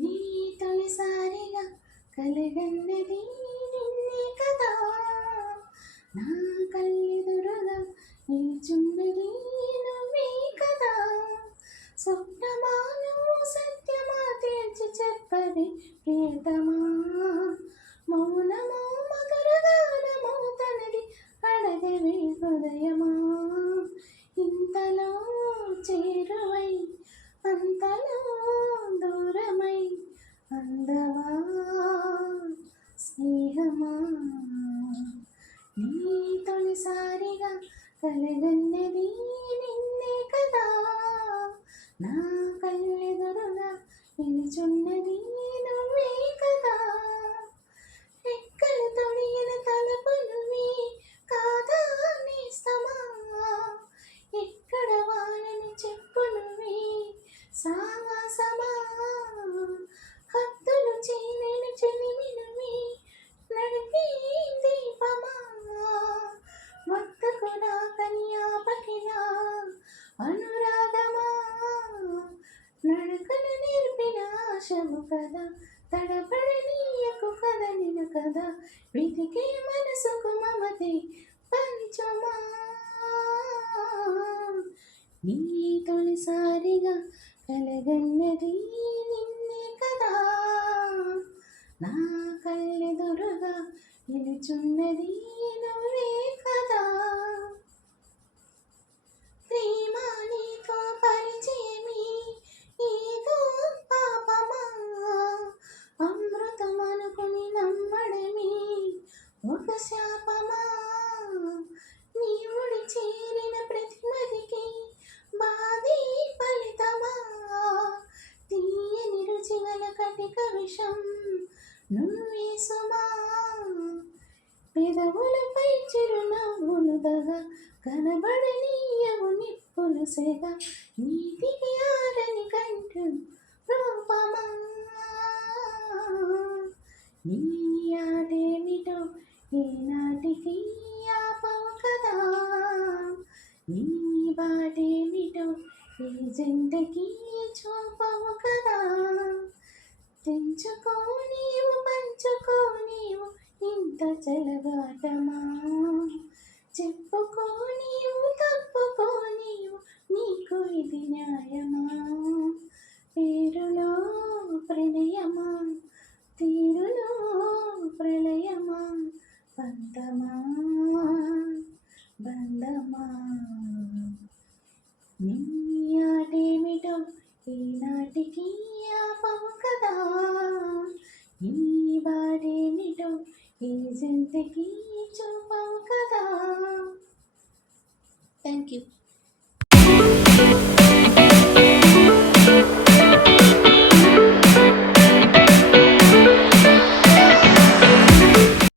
నీ తొలిసారిగా కలగన్నది నిన్నే కదా, నా కళ్ళెదురుగా నిల్చున్నది నువ్వే కదా. స్వప్నమాను సత్యమా తేల్చి చెప్పవే ప్రియతమా, మౌనమో మధురగానమో తనది అడగవే హృదయమా. ఇంతలో చేరువై అంతలో దూరమై అందవా స్నేహమా. నీ తొలిసారిగా కలగన్నది నిన్నే కదా, నా కళ్ళెదురుగా నిలుచున్నది నువ్వే కదా. ఎక్కడ తొడిగిన తలపు నువ్వే కాదా నేస్తమా, ఎక్కడ వానని చెప్పు నువ్వే సావాసమా. హద్దులు చేయలేని చెలిమి నువ్వే నడిపే దీపమా, వద్దకు రాకని ఆపకినా అనురాగమా. నడకను నేర్పిన ఆశము కదా, తడబడనీయకు కదలిన కదా, వెతికే మనసుకు మమతే పంచమా. నీ తొలిసారిగా కలగన్నది నిన్నే కదా, నా కళ్ళెదురుగా నిలుచున్నది నువ్వే కదా. ప్రేమ నీతో పరిచయమే ఏదో పాపమా, అమృతమనుకుని నమ్మడమే ఒక శాపమా. నీవుడి చేరిన ప్రతిమదికి బాధే ఫలితమా, తీయని రుచిగల కటిక విషం నువ్వే సుమా. పెదవులపై చిరునవ్వులు దగా, కనబడనీయవు నిప్పులు సెగ, నీటికి ఆరని కంటు రూపమా. నీ ఆటేమిటో ఈనాటికి ఆపవు కదా, నీ బాటేమిటో ఈ జంటకి చూపవు కదా. తెంచుకో నీవు పంచుకో నీవు ఇంత చెలగాటమా, చెప్పుకో నీవు తప్పుకో నీవు నీకు ఇది న్యాయమా. పేరులో ప్రణయమా తీరులో ప్రళయమా, పంతమా బంధమా. నీ ఆటేమిటో ఈనాటికి ఆపవు కదా, నీ బాటేమిటో ఈ జంటకి చూ